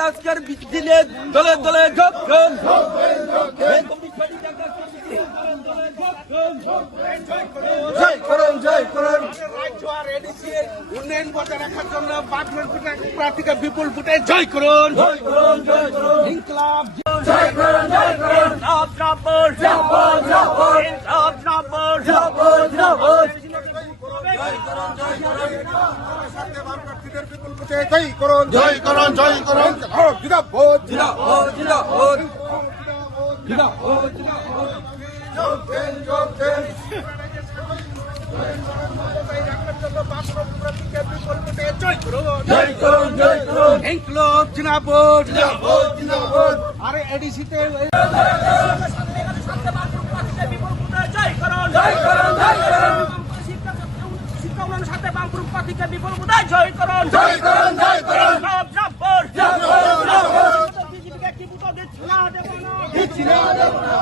আজকের দিনে দলে দলে যোগদান উন্নয়ন বজায় রাখার জন্য প্রার্থীকে বিপুল ভোটে জয় করুন। ইনকলাব জয় করুন জয় করুন জয় করুন জয় করুন জয় করুন জিন্দাবাদ জিন্দাবাদ জিন্দাবাদ জয় করুন জয় করুন জয় করুন ইনকলাব জিন্দাবাদ জিন্দাবাদ জিন্দাবাদ আরে এডিসিতে জয় করুন জয় করুন সাথে বামপুর পার্টিকে বিপুল ভোটে জয় করুন জয় করুন জয় করুন বিজেপিকে কি ভোট দিচ্ছি না দেব না দিচ্ছি না দেব না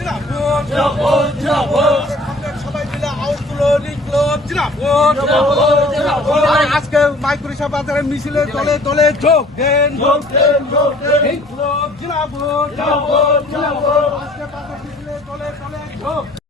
জিন্দাবাদ জিন্দাবাদ সবাই মিলে আউট তুলুন ইনকলাব জিন্দাবাদ আজকে মাইকুরিশা বাজারের মিছিলে দলে দলে যোগ দেন ইনকলাব জিন্দাবাদ জিন্দাবাদ আজকে বাজার মিছিলে দলে দলে যোগ